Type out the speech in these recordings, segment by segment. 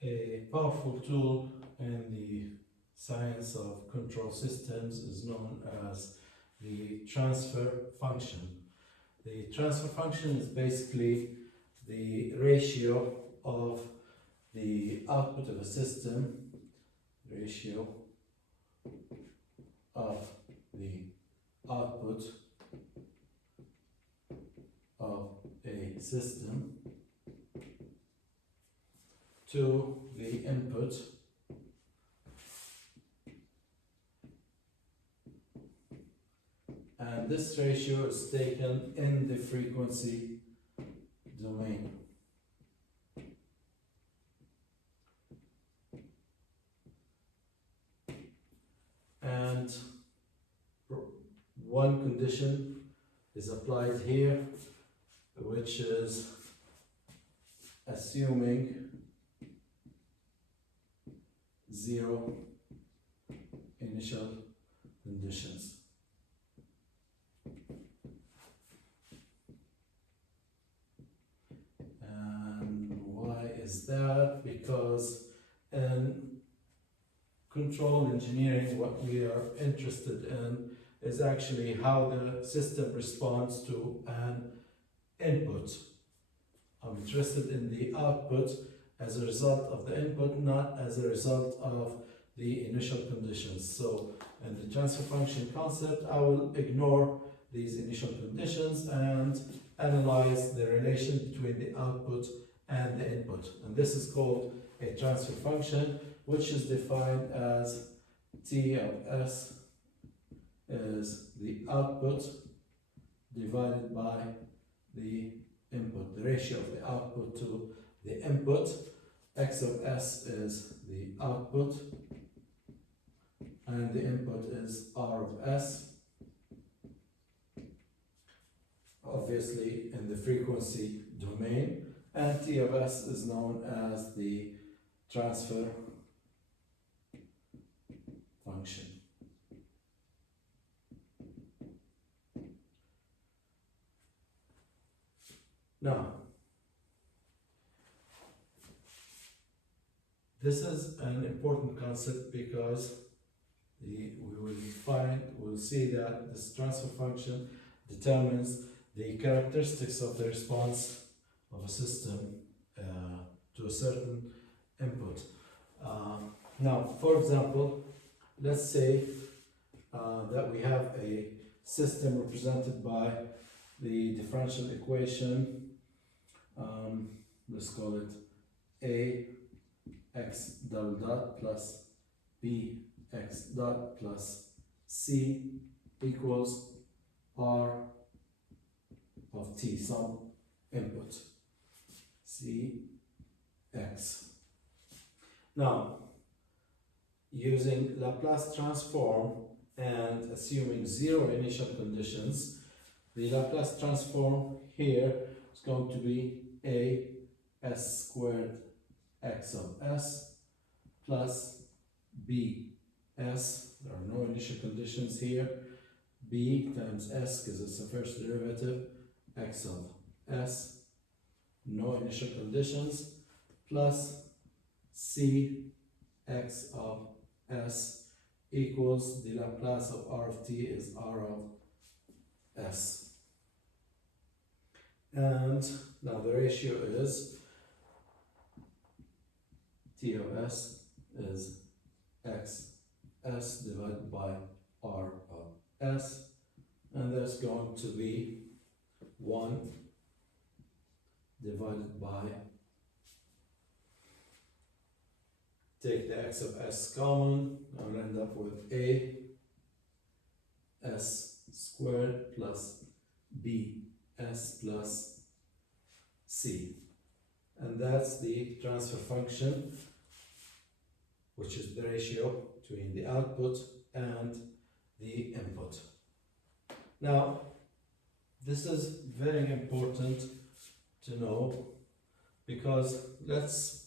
A powerful tool in the science of control systems is known as the transfer function. The transfer function is basically the ratio of the output of a system, ratio of the output of a system to the input and this ratio is taken in the frequency domain. And one condition is applied here, which is assuming zero initial conditions. And why is that? Because in control engineering, what we are interested in is actually how the system responds to an input. I'm interested in the output as a result of the input, not as a result of the initial conditions. So in the transfer function concept, I will ignore these initial conditions and analyze the relation between the output and the input. And this is called a transfer function, which is defined as T of S is the output divided by the input, the ratio of the output to the input. X of S is the output and the input is R of S, obviously in the frequency domain, and T of S is known as the transfer function. Now, this is an important concept because we'll see that this transfer function determines the characteristics of the response of a system to a certain input. Now, for example, let's say that we have a system represented by the differential equation, let's call it A x double dot plus B x dot plus C equals R of T, some input, C x. Now, using Laplace transform and assuming zero initial conditions, the Laplace transform here is going to be A s squared x of s plus B s, there are no initial conditions here, B times s because it's the first derivative, x of s, no initial conditions, plus C x of s equals the Laplace of R of t is R of s. And now the ratio is T of s is x s divided by R of s, and that's going to be 1 divided by, take the x of s common, I'll end up with A s squared plus B s plus C. And that's the transfer function, which is the ratio between the output and the input. Now, this is very important to know because let's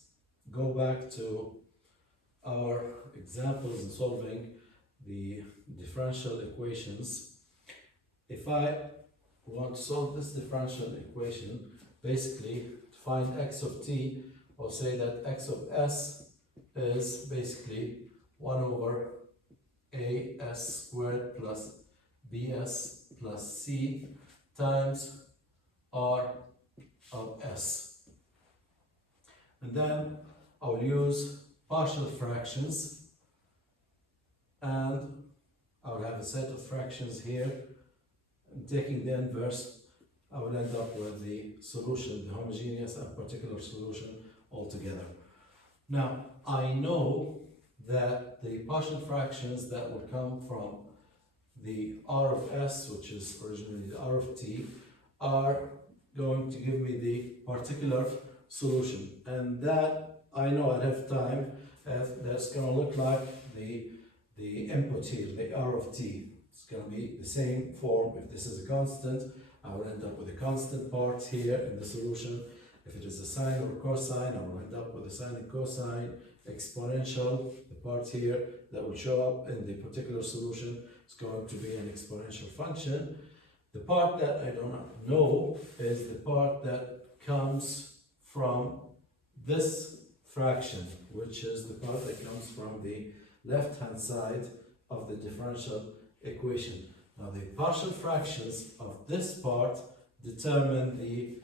go back to our examples in solving the differential equations. If I want to solve this differential equation, basically to find x of t, I'll say that x of s is basically 1 over as squared plus bs plus c times r of s. And then I'll use partial fractions, and I'll have a set of fractions here. And taking the inverse, I will end up with the solution, the homogeneous and particular solution altogether. Now, I know that the partial fractions that will come from the r of s, which is originally the r of t, are going to give me the particular solution. And that I know ahead of time that's going to look like the input here, the r of t. It's going to be the same form. If this is a constant, I will end up with a constant part here in the solution. If it is a sine or a cosine, I will end up with a sine and cosine exponential. The part here that will show up in the particular solution is going to be an exponential function. The part that I do not know is the part that comes from this fraction, which is the part that comes from the left-hand side of the differential equation. Now, the partial fractions of this part determine the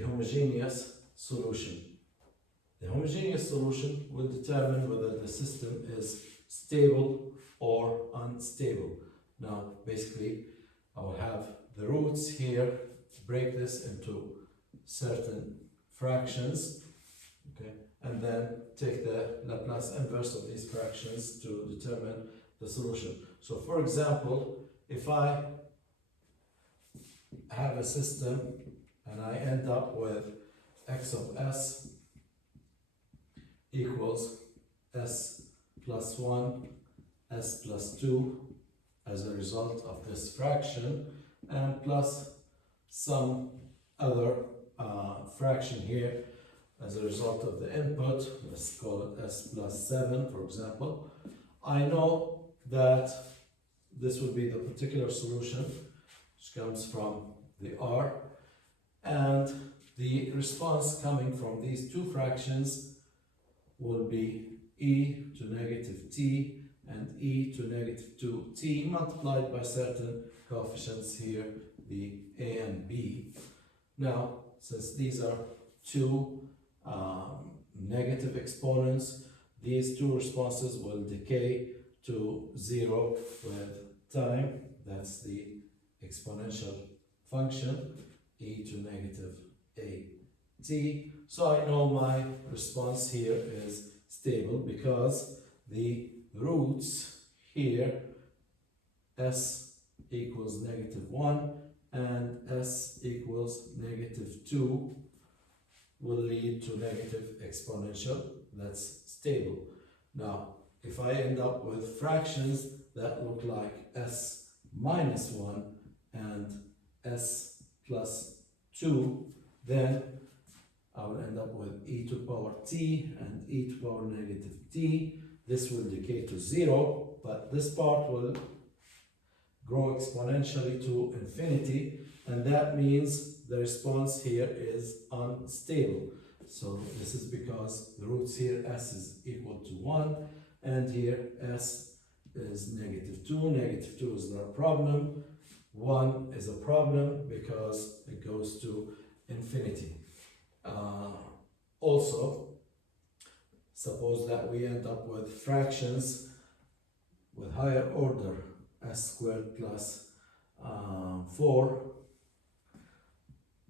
homogeneous solution. The homogeneous solution will determine whether the system is stable or unstable. Now, basically, I will have the roots here, break this into certain fractions, okay, and then take the Laplace inverse of these fractions to determine the solution. So, for example, if I have a system and I end up with x of s equals s plus 1, s plus 2 as a result of this fraction, and plus some other fraction here as a result of the input, let's call it s plus 7, for example, I know that this will be the particular solution, which comes from the r, and the response coming from these two fractions will be e to negative t and e to negative 2t multiplied by certain coefficients here, the a and b. Now, since these are two negative exponents, these two responses will decay to 0 with time. That's the exponential function, e to negative a t. So I know my response here is stable because the roots here, s equals negative 1 and s equals negative 2, will lead to negative exponential. That's stable. Now, if I end up with fractions that look like s minus 1 and s plus 2, then I will end up with e to power t and e to power negative t. This will decay to 0, but this part will grow exponentially to infinity, and that means the response here is unstable. So this is because the roots here, s is equal to 1, and here s is negative 2. Negative 2 is not a problem. 1 is a problem because it goes to infinity. Also, suppose that we end up with fractions with higher order, s squared plus 4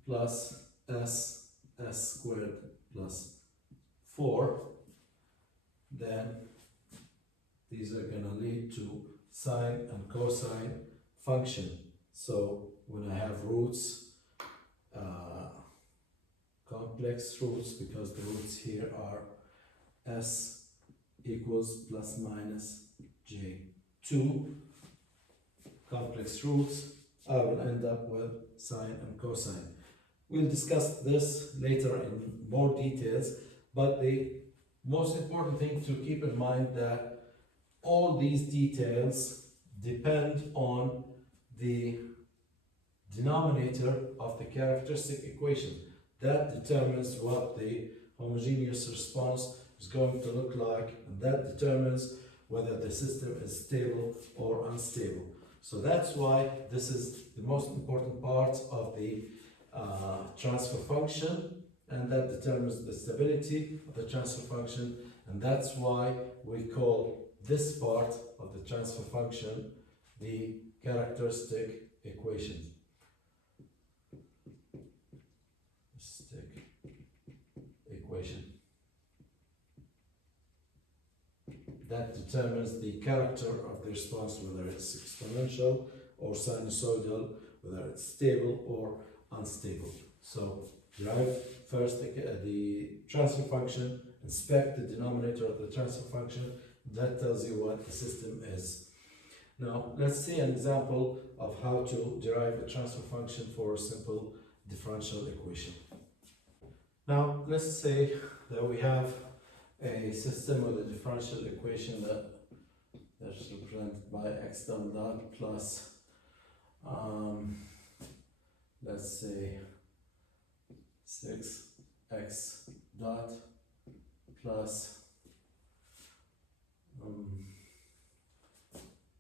plus s squared plus 4, then these are going to lead to sine and cosine function. So when I have roots, complex roots, because the roots here are s equals plus minus j2, complex roots, I will end up with sine and cosine. We'll discuss this later in more details, but the most important thing to keep in mind that all these details depend on the denominator of the characteristic equation. That determines what the homogeneous response is going to look like, and that determines whether the system is stable or unstable. So that's why this is the most important part of the transfer function, and that determines the stability of the transfer function, and that's why we call this part of the transfer function the characteristic equation. That determines the character of the response, whether it's exponential or sinusoidal, whether it's stable or unstable. So derive first the transfer function, inspect the denominator of the transfer function. That tells you what the system is. Now let's see an example of how to derive a transfer function for a simple differential equation. Now let's say that we have a system with a differential equation that's represented by x double dot plus, let's say 6x dot plus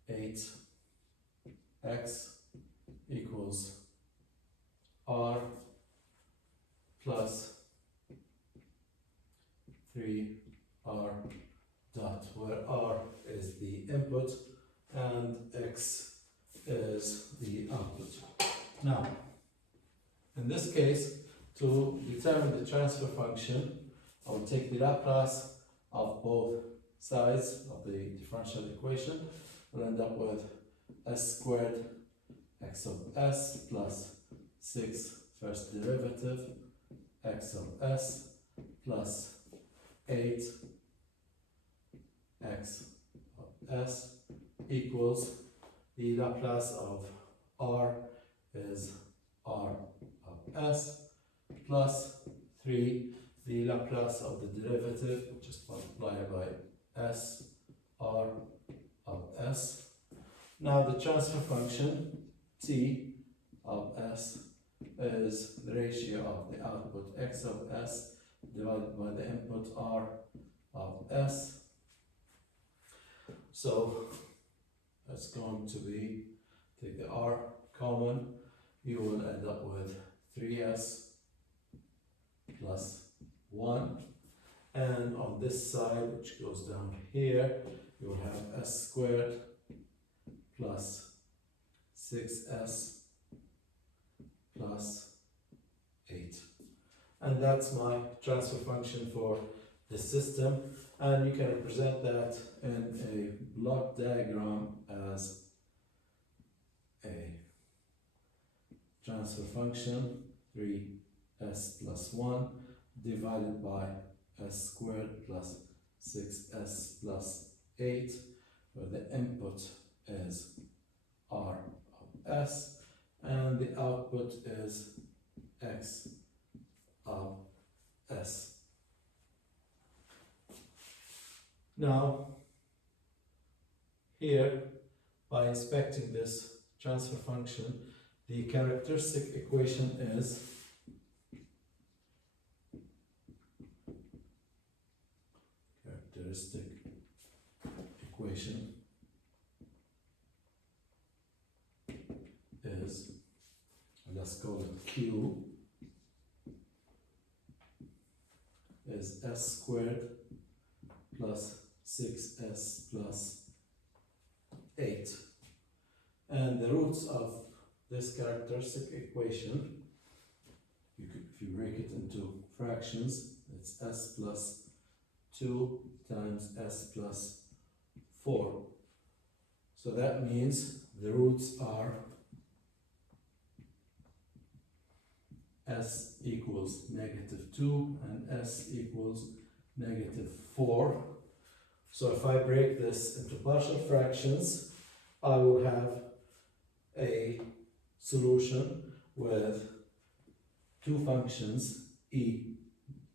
8x equals r plus 3r dot, where r is the input and x is the output. Now, in this case, to determine the transfer function, I will take the Laplace of both sides of the differential equation. We'll end up with s squared x of s plus 6 first derivative x of s plus 8 x of s equals the Laplace of r is r of s plus 3 the Laplace of the derivative, just multiply by s r of s. Now the transfer function t of s is the ratio of the output x of s divided by the input r of s. So that's going to be, take the r common, you will end up with 3s plus 1, and on this side, which goes down here, you will have s squared plus 6s plus 8. And that's my transfer function for the system, and you can represent that in a block diagram as a transfer function 3s plus 1 divided by s squared plus 6s plus 8, where the input is r of s and the output is x of s. Now, here, by inspecting this transfer function, the characteristic equation is let's call it q, is s squared plus 6s plus 8. And the roots of this characteristic equation, if you break it into fractions, it's s plus 2 times s plus 4. So that means the roots are s equals -2 and s equals -4. So if I break this into partial fractions, I will have a solution with two functions, e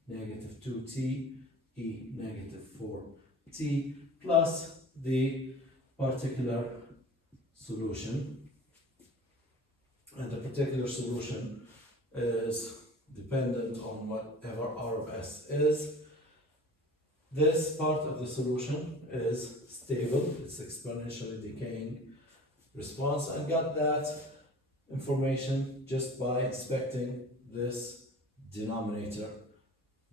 -2t, e -4t, plus the particular solution. And the particular solution is dependent on whatever R of S is. This part of the solution is stable, it's exponentially decaying response. I got that information just by inspecting this denominator,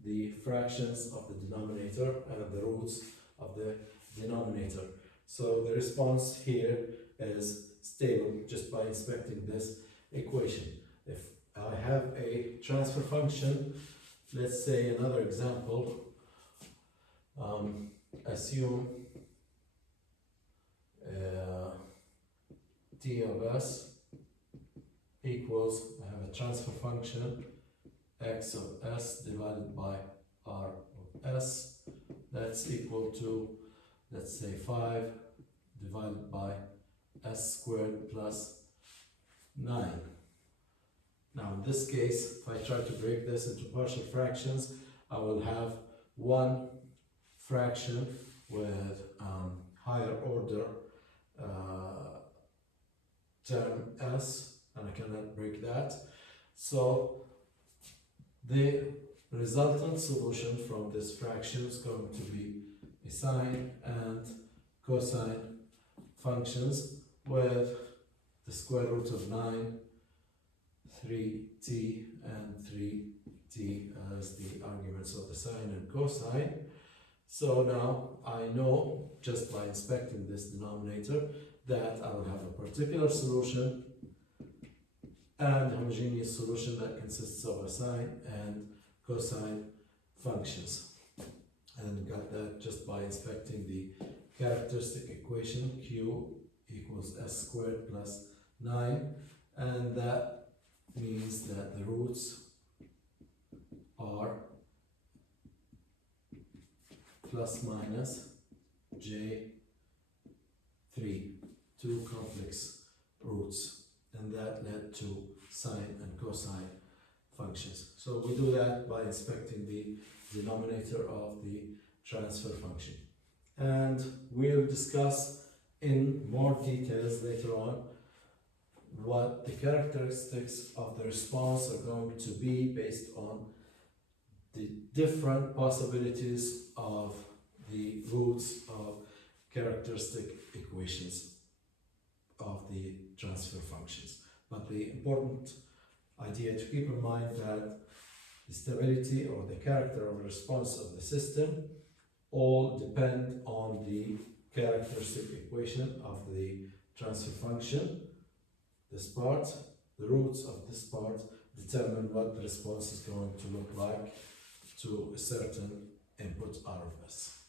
the fractions of the denominator and the roots of the denominator. So the response here is stable just by inspecting this equation. If I have a transfer function, let's say another example, assume T of S equals, I have a transfer function x of S divided by R of S, that's equal to, let's say 5 divided by S squared plus 9. Now in this case, if I try to break this into partial fractions, I will have one fraction with higher order term S, and I cannot break that. So the resultant solution from this fraction is going to be a sine and cosine functions with the square root of 9, 3t and 3t as the arguments of the sine and cosine. So now I know just by inspecting this denominator that I will have a particular solution and a homogeneous solution that consists of a sine and cosine functions. And got that just by inspecting the characteristic equation Q equals S squared plus 9, and that means that the roots are plus minus J3, two complex roots, and that led to sine and cosine functions. So we do that by inspecting the denominator of the transfer function. And we'll discuss in more details later on what the characteristics of the response are going to be based on the different possibilities of the roots of characteristic equations of the transfer functions. But the important idea to keep in mind that the stability or the character of response of the system all depend on the characteristic equation of the transfer function. This part, the roots of this part determine what the response is going to look like to a certain input R of S.